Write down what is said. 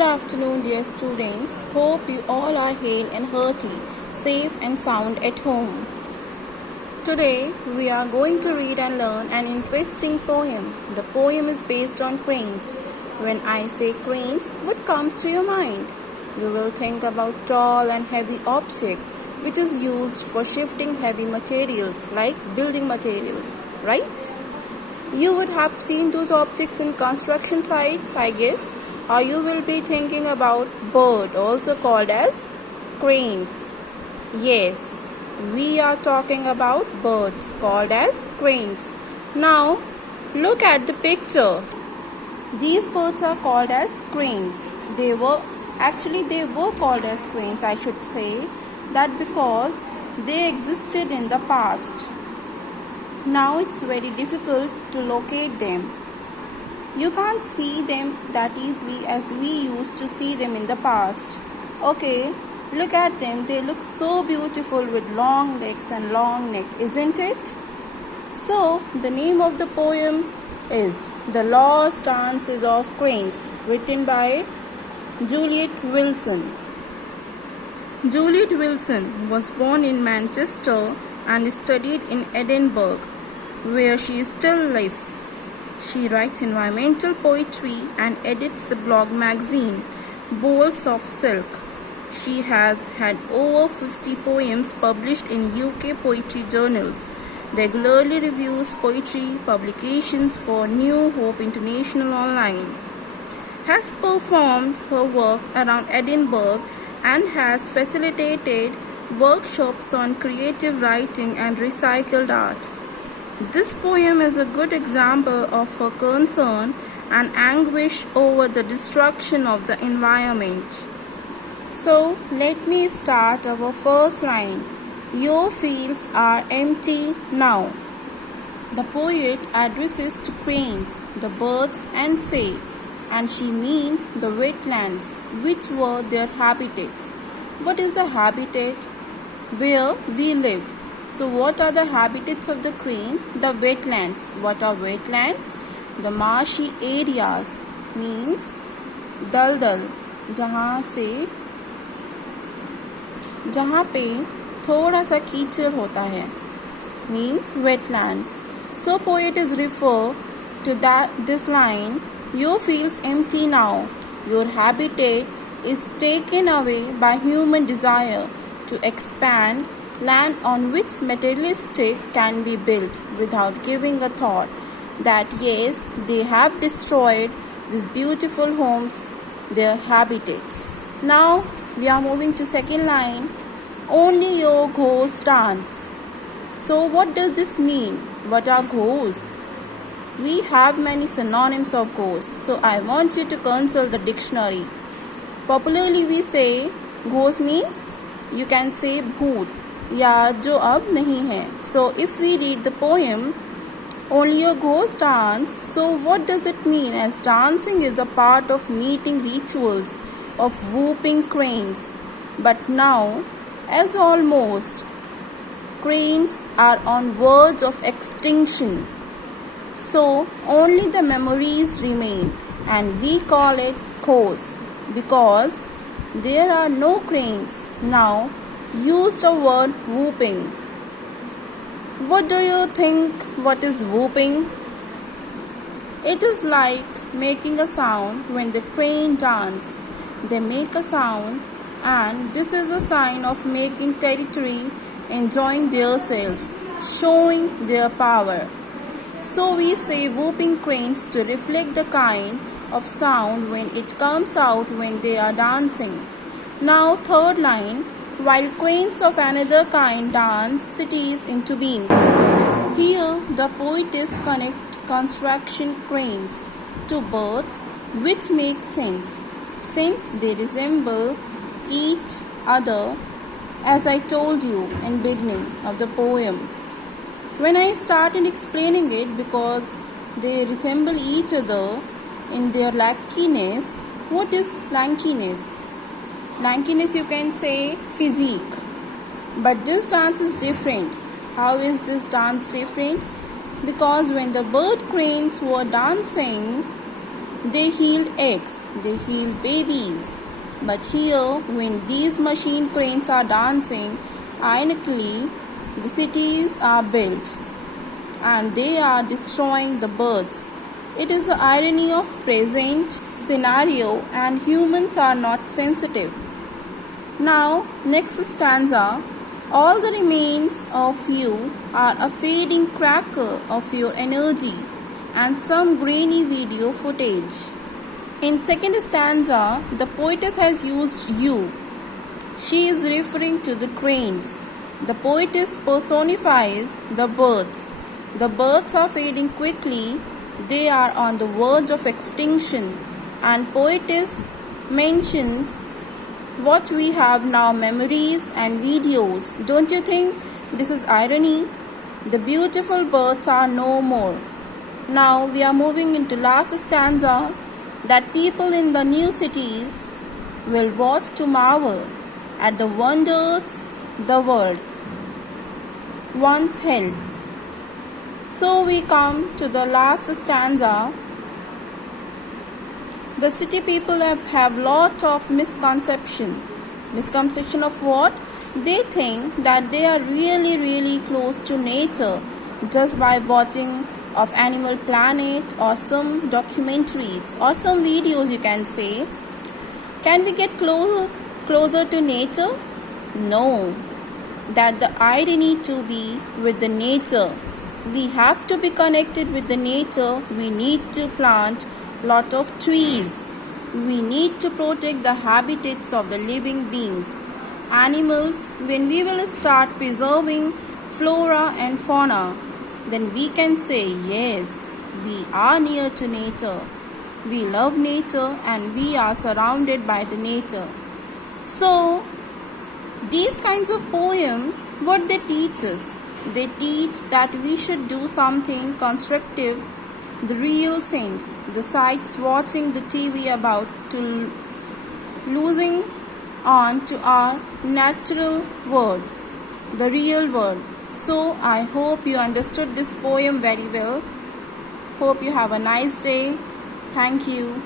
Good afternoon, dear students. Hope you all are hale and hearty, safe and sound at home. Today, we are going to read and learn an interesting poem. The poem is based on cranes. When I say cranes, what comes to your mind? You will think about tall and heavy object which is used for shifting heavy materials like building materials, right? You would have seen those objects in construction sites, I guess, or you will be thinking about bird, also called as cranes. Yes, we are talking about birds called as cranes. Now, look at the picture. These birds are called as cranes. They were called as cranes, I should say, that because they existed in the past. Now it's very difficult to locate them. You can't see them that easily as we used to see them in the past. Okay, look at them. They look so beautiful with long legs and long neck, isn't it? So, the name of the poem is The Lost Dances of Cranes, written by Juliet Wilson. Juliet Wilson was born in Manchester and studied in Edinburgh, where she still lives. She writes environmental poetry and edits the blog magazine Bowls of Silk. She has had over 50 poems published in UK poetry journals, regularly reviews poetry publications for New Hope International Online, has performed her work around Edinburgh and has facilitated workshops on creative writing and recycled art. This poem is a good example of her concern and anguish over the destruction of the environment. So, let me start our first line. Your fields are empty now. The poet addresses to cranes, the birds, and say, and she means the wetlands, which were their habitats. What is the habitat? Where we live. So what are the habitats of the crane? The wetlands. What are wetlands? The marshy areas, means दलदल, जहाँ पे थोड़ा सा कीचड़ होता है, means wetlands. So poet is refer to this line, your fields empty now. Your habitat is taken away by human desire to expand land on which materialistic can be built without giving a thought that yes, they have destroyed these beautiful homes, their habitats. Now we are moving to second line. Only your ghosts dance. So what does this mean? What are ghosts? We have many synonyms of ghosts, so I want you to consult the dictionary. Popularly we say ghost means you can say bhoot, या जो अब नहीं है. So if we read the poem, only your ghost dance, so what does it mean? As dancing is a part of meeting rituals of whooping cranes. But now, as almost cranes are on verge of extinction, so only the memories remain, and we call it ghosts because there are no cranes now. Used the word whooping. What do you think? What is whooping? It is like making a sound when the crane dance. They make a sound, and this is a sign of making territory, enjoying themselves, showing their power. So we say whooping cranes to reflect the kind of sound when it comes out when they are dancing. Now third line. While cranes of another kind dance cities into being. Here the poetess connects construction cranes to birds, which makes sense, since they resemble each other, as I told you in beginning of the poem. When I started explaining it, because they resemble each other in their lankiness. What is lankiness? Lankiness, you can say physique. But this dance is different. How is this dance different? Because when the bird cranes were dancing, They healed eggs, they healed babies. But here, when these machine cranes are dancing, ironically, the cities are built and they are destroying the birds. It is the irony of present scenario and humans are not sensitive. Now, next stanza. All the remains of you are a fading crackle of your energy and some grainy video footage. In second stanza, the poetess has used you. She is referring to the cranes. The poetess personifies the birds. The birds are fading quickly. They are on the verge of extinction. And poetess mentions what we have now, memories and videos. Don't you think this is irony? The beautiful birds are no more. Now we are moving into last stanza, that people in the new cities will watch to marvel at the wonders the world once held. So we come to the last stanza. The city people have lot of misconception. Misconception of what? They think that they are really close to nature just by watching of Animal Planet or some documentaries or some videos, you can say. Can we get closer to nature? No. That the irony to be with the nature. We have to be connected with the nature. We need to plant lot of trees. We need to protect the habitats of the living beings. Animals, when we will start preserving flora and fauna, then we can say, yes, we are near to nature. We love nature and we are surrounded by the nature. So, these kinds of poems, what they teach us? They teach that we should do something constructive, the real sense, the sights watching the TV about to losing on to our natural world, the real world. So I hope you understood this poem very well. Hope you have a nice day. Thank you.